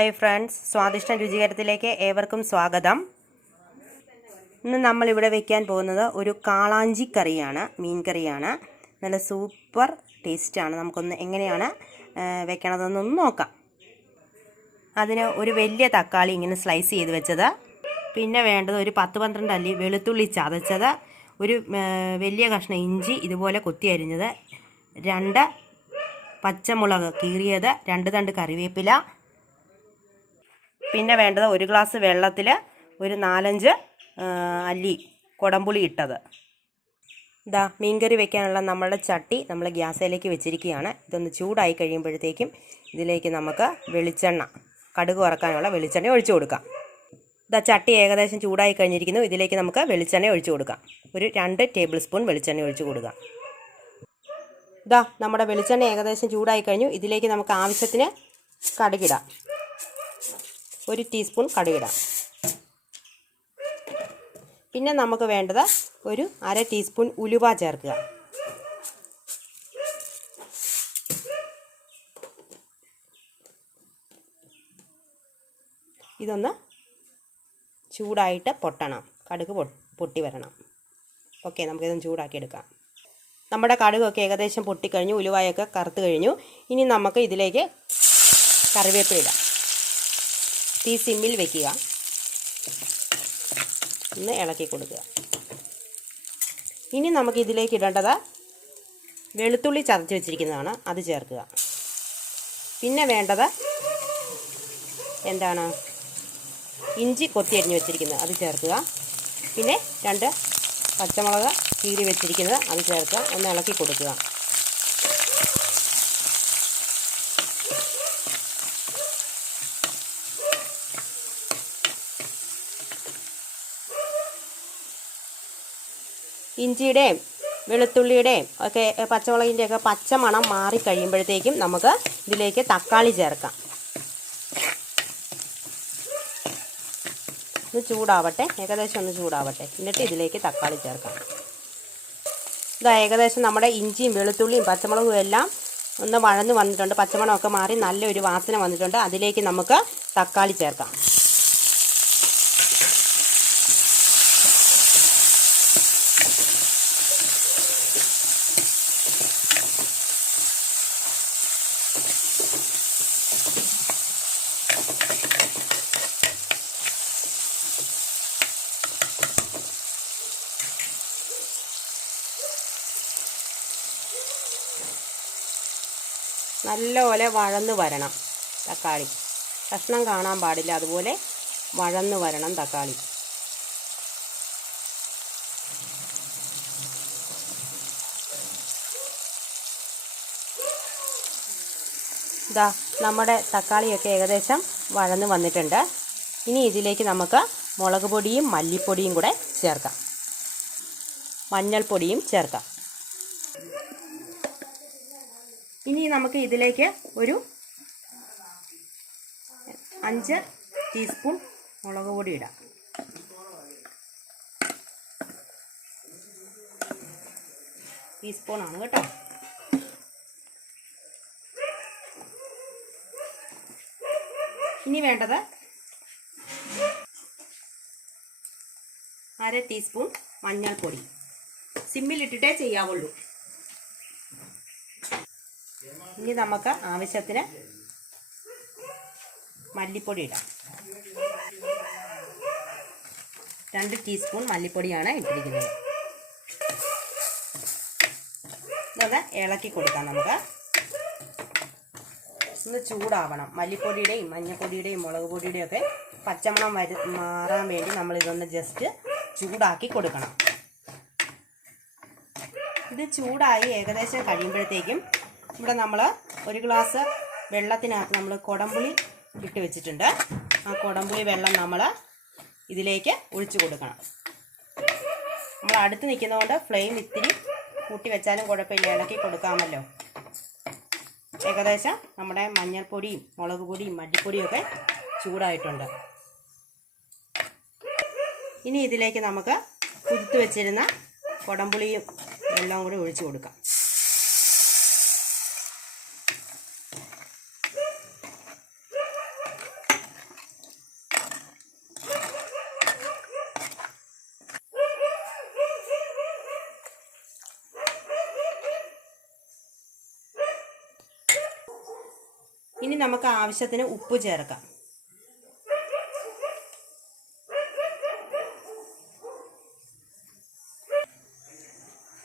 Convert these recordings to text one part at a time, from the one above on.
Hi friends. സ്വാദിഷ്ട രുചികരത്തിലേക്ക് ഏവർക്കും സ്വാഗതം. ഇന്ന് നമ്മളിവിടെ വെക്കാൻ പോകുന്നത് ഒരു കാളാഞ്ചി കറിയാണ് മീൻ കറിയാണ്. നല്ല സൂപ്പർ ടേസ്റ്റാണ് നമുക്കൊന്ന് എങ്ങനെയാണ് വെക്കണതെന്നൊന്ന് നോക്കാം. അതിന് ഒരു വലിയ തക്കാളി ഇങ്ങനെ സ്ലൈസ് ചെയ്ത് വെച്ചത്. പിന്നെ വേണ്ടത് ഒരു പത്ത് പന്ത്രണ്ട് അല്ലി വെളുത്തുള്ളി ചതച്ചത്. ഒരു വലിയ കഷ്ണം ഇഞ്ചി ഇതുപോലെ കൊത്തി അരിഞ്ഞത്. രണ്ട് പച്ചമുളക് കീറിയത്. രണ്ട് തണ്ട് കറിവേപ്പില. പിന്നെ വേണ്ടത് ഒരു ഗ്ലാസ് വെള്ളത്തിൽ ഒരു നാലഞ്ച് അല്ലി കുടംപുളി ഇട്ടത്. ഇതാ മീൻകറി വെക്കാനുള്ള നമ്മളുടെ ചട്ടി നമ്മൾ ഗ്യാസിലേക്ക് വെച്ചിരിക്കുകയാണ്. ഇതൊന്ന് ചൂടായി കഴിയുമ്പോഴത്തേക്കും ഇതിലേക്ക് നമുക്ക് വെളിച്ചെണ്ണ കടുക് വറക്കാനുള്ള വെളിച്ചെണ്ണ ഒഴിച്ചു കൊടുക്കാം. ഇതാ ചട്ടി ഏകദേശം ചൂടായി കഴിഞ്ഞിരിക്കുന്നു. ഇതിലേക്ക് നമുക്ക് വെളിച്ചെണ്ണ ഒഴിച്ചു കൊടുക്കാം. ഒരു രണ്ട് ടേബിൾ സ്പൂൺ വെളിച്ചെണ്ണ ഒഴിച്ചു കൊടുക്കാം. ഇതാ നമ്മുടെ വെളിച്ചെണ്ണ ഏകദേശം ചൂടായി കഴിഞ്ഞു. ഇതിലേക്ക് നമുക്ക് ആവശ്യത്തിന് കടുകിടാം ഒരു ടീസ്പൂൺ കടുകിടാം. പിന്നെ നമുക്ക് വേണ്ടത് ഒരു അര ടീസ്പൂൺ ഉലുവ ചേർക്കുക. ഇതൊന്ന് ചൂടായിട്ട് പൊട്ടണം. കടുക് പൊട്ടി വരണം. ഓക്കെ നമുക്കിതൊന്ന് ചൂടാക്കി എടുക്കാം. നമ്മുടെ കടുകൊക്കെ ഏകദേശം പൊട്ടിക്കഴിഞ്ഞു ഉലുവായൊക്കെ കറുത്ത് കഴിഞ്ഞു. ഇനി നമുക്ക് ഇതിലേക്ക് കറിവേപ്പില ഇടാം. തീ സിമ്മിൽ വെക്കുക. ഒന്ന് ഇളക്കി കൊടുക്കുക. ഇനി നമുക്ക് ഇതിലേക്ക് ഇടേണ്ടത് വെളുത്തുള്ളി ചതച്ച് വെച്ചിരിക്കുന്നതാണ്. അത് ചേർക്കുക. പിന്നെ വേണ്ടത് എന്താണ്? ഇഞ്ചി കൊത്തി അരിഞ്ഞ് വെച്ചിരിക്കുന്നത്. അത് ചേർക്കുക. പിന്നെ രണ്ട് പച്ചമുളക് കീറി വെച്ചിരിക്കുന്നത്. അത് ചേർക്കുക. ഒന്ന് ഇളക്കി കൊടുക്കുക. ഇഞ്ചിയുടെയും വെളുത്തുള്ളിയുടെയും ഒക്കെ പച്ചമുളകിന്റെ ഒക്കെ മാറി കഴിയുമ്പോഴത്തേക്കും നമുക്ക് ഇതിലേക്ക് തക്കാളി ചേർക്കാം. ഒന്ന് ചൂടാവട്ടെ ഏകദേശം ഒന്ന് ചൂടാവട്ടെ. എന്നിട്ട് ഇതിലേക്ക് തക്കാളി ചേർക്കാം. ഇതാ ഏകദേശം നമ്മുടെ ഇഞ്ചിയും വെളുത്തുള്ളിയും പച്ചമുളകും എല്ലാം ഒന്ന് വഴന്ന് വന്നിട്ടുണ്ട്. പച്ചമണമൊക്കെ മാറി നല്ലൊരു വാസന വന്നിട്ടുണ്ട്. അതിലേക്ക് നമുക്ക് തക്കാളി ചേർക്കാം. നല്ലപോലെ വഴന്ന് വരണം തക്കാളി. കഷ്ണം കാണാൻ പാടില്ല. അതുപോലെ വഴന്ന് വരണം തക്കാളി. ഇതാ നമ്മുടെ തക്കാളിയൊക്കെ ഏകദേശം വഴന്ന് വന്നിട്ടുണ്ട്. ഇനി ഇതിലേക്ക് നമുക്ക് മുളക് പൊടിയും മല്ലിപ്പൊടിയും കൂടെ ചേർക്കാം. മഞ്ഞൾപ്പൊടിയും ചേർക്കാം. ഇനി നമുക്ക് ഇതിലേക്ക് ഒരു അഞ്ച് ടീസ്പൂൺ മുളക് പൊടി ഇടാം. ടീസ്പൂണാണ് കേട്ടോ. ഇനി വേണ്ടത് അര ടീസ്പൂൺ മഞ്ഞൾപ്പൊടി. സിമ്മിലിട്ടിട്ടേ ചെയ്യാവുള്ളൂ. ഇനി നമുക്ക് ആവശ്യത്തിന് മല്ലിപ്പൊടി ഇടാം. രണ്ട് ടീസ്പൂൺ മല്ലിപ്പൊടിയാണ് ഇട്ടിരിക്കുന്നത്. ഇതൊന്ന് ഇളക്കി കൊടുക്കാം നമുക്ക്. ഒന്ന് ചൂടാവണം. മല്ലിപ്പൊടിയുടെയും മഞ്ഞൾപ്പൊടിയുടെയും മുളക് പൊടിയുടെയും ഒക്കെ പച്ചമണം വരു മാറാൻ വേണ്ടി നമ്മൾ ഇതൊന്ന് ജസ്റ്റ് ചൂടാക്കി കൊടുക്കണം. ഇത് ചൂടായി ഏകദേശം കഴിയുമ്പോഴത്തേക്കും ഇവിടെ നമ്മൾ ഒരു ഗ്ലാസ് വെള്ളത്തിനകത്ത് നമ്മൾ കുടംപുളി ഇട്ട് വെച്ചിട്ടുണ്ട്. ആ കുടംപുളി വെള്ളം നമ്മൾ ഇതിലേക്ക് ഒഴിച്ചു കൊടുക്കണം. നമ്മൾ അടുത്ത് നിൽക്കുന്നതുകൊണ്ട് ഫ്ലെയിം ഇത്തിരി കൂട്ടി വെച്ചാലും കുഴപ്പമില്ല. ഇളക്കി കൊടുക്കാമല്ലോ. ഏകദേശം നമ്മുടെ മഞ്ഞൾപ്പൊടിയും മുളക് പൊടിയും മല്ലിപ്പൊടിയും ഒക്കെ ചൂടായിട്ടുണ്ട്. ഇനി ഇതിലേക്ക് നമുക്ക് കുതിർത്ത് വെച്ചിരുന്ന കുടംപുളിയും എല്ലാം കൂടി ഒഴിച്ചു കൊടുക്കാം. ഇനി നമുക്ക് ആവശ്യത്തിന് ഉപ്പ് ചേർക്കാം.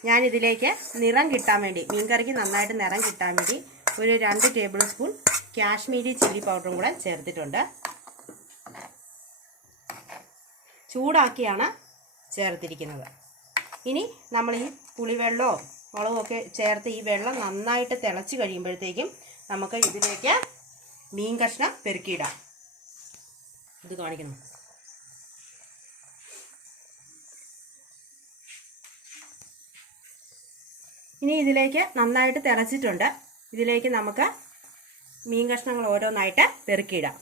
ഞാനിതിലേക്ക് നിറം കിട്ടാൻ വേണ്ടി മീൻകറിക്ക് നന്നായിട്ട് നിറം കിട്ടാൻ വേണ്ടി ഒരു രണ്ട് ടേബിൾ സ്പൂൺ കാശ്മീരി ചില്ലി പൗഡറും കൂടെ ചേർത്തിട്ടുണ്ട്. ചൂടാക്കിയാണ് ചേർത്തിരിക്കുന്നത്. ഇനി നമ്മൾ ഈ പുളിവെള്ളമോ മുളകും ഒക്കെ ചേർത്ത് ഈ വെള്ളം നന്നായിട്ട് തിളച്ച് കഴിയുമ്പോഴത്തേക്കും നമുക്ക് ഇതിലേക്ക് മീൻ കഷ്ണം പെരുക്കിയിടാം ഇത് കാണിക്കണം ഇനി ഇതിലേക്ക് നന്നായിട്ട് തിളച്ചിട്ടുണ്ട്. ഇതിലേക്ക് നമുക്ക് മീൻ കഷ്ണങ്ങൾ ഓരോന്നായിട്ട് പെറുക്കിയിടാം.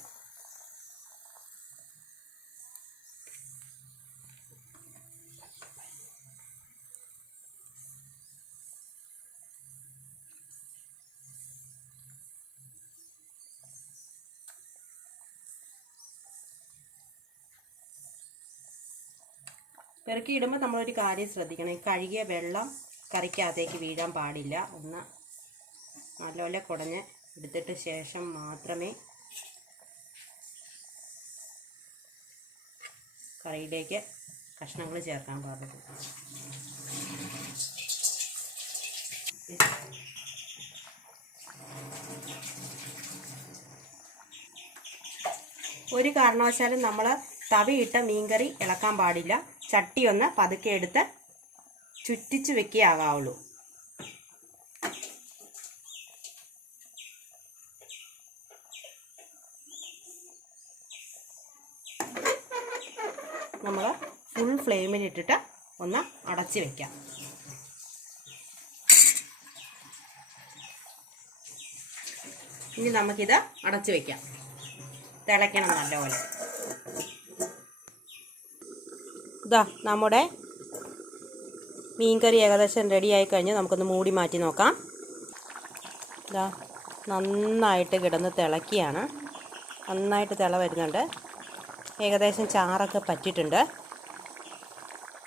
പെറുക്കിയിടുമ്പോൾ നമ്മളൊരു കാര്യം ശ്രദ്ധിക്കണം. കഴുകിയ വെള്ളം കറിക്കകത്തേക്ക് വീഴാൻ പാടില്ല. ഒന്ന് നല്ലപോലെ കുടഞ്ഞ് എടുത്തിട്ട് ശേഷം മാത്രമേ കറിയിലേക്ക് കഷ്ണങ്ങൾ ചേർക്കാൻ പാടുള്ളൂ. ഒരു കാരണവശാലും നമ്മൾ തവിയിട്ട മീൻകറി ഇളക്കാൻ പാടില്ല. ചട്ടി ഒന്ന് പതുക്കെ എടുത്ത് ചുറ്റിച്ച് വെക്കുകയാകാവുള്ളൂ. നമ്മൾ ഫുൾ ഫ്ലെയിമിലിട്ടിട്ട് ഒന്ന് അടച്ച് വെക്കാം. ഇനി നമുക്കിത് അടച്ചു വെക്കാം. തിളയ്ക്കണം നല്ലപോലെ. ഇതാ നമ്മുടെ മീൻകറി ഏകദേശം റെഡിയായി കഴിഞ്ഞ് നമുക്കൊന്ന് മൂടി മാറ്റി നോക്കാം. ഇതാ നന്നായിട്ട് കിടന്ന് തിളക്കിയാണ്. നന്നായിട്ട് തിള വരുന്നുണ്ട്. ഏകദേശം ചാറൊക്കെ പറ്റിയിട്ടുണ്ട്.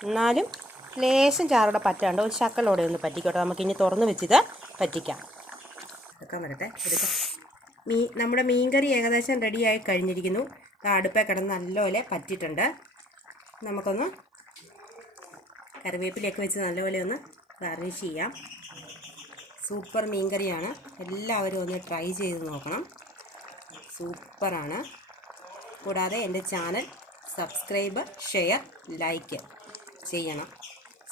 എന്നാലും ലേശം ചാറോടെ പറ്റാണ്ട് ഒരു ശക്കലോടെ ഒന്ന് പറ്റിക്കോട്ടെ. നമുക്കിനി തുറന്ന് വെച്ചിത് പറ്റിക്കാം. എടുക്കാൻ വരട്ടെ എടുക്കാം. മീ നമ്മുടെ മീൻകറി ഏകദേശം റെഡിയായി കഴിഞ്ഞിരിക്കുന്നു. ദാ അടുപ്പേ കിടന്ന് നല്ലപോലെ പറ്റിയിട്ടുണ്ട്. നമുക്കൊന്ന് കറിവേപ്പിലയൊക്കെ വെച്ച് നല്ലപോലെ ഒന്ന് ഗാർണിഷ് ചെയ്യാം. സൂപ്പർ മീൻകറിയാണ്. എല്ലാവരും ഒന്ന് ട്രൈ ചെയ്ത് നോക്കണം. സൂപ്പറാണ്. കൂടാതെ എന്റെ ചാനൽ സബ്സ്ക്രൈബ് ഷെയർ ലൈക്ക് ചെയ്യണം.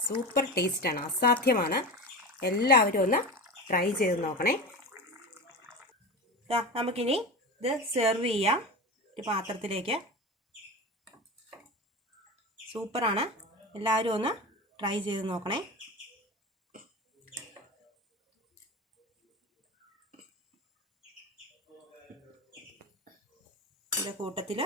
സൂപ്പർ ടേസ്റ്റാണ്. അസാധ്യമാണ്. എല്ലാവരും ഒന്ന് ട്രൈ ചെയ്ത് നോക്കണേ. നമുക്കിനി ഇത് സെർവ് ചെയ്യാം. ഒരു പാത്രത്തിലേക്ക്. സൂപ്പറാണ്. എല്ലാവരും ഒന്ന് ട്രൈ ചെയ്ത് നോക്കണേ. ഇതിന്റെ കൂട്ടത്തിൽ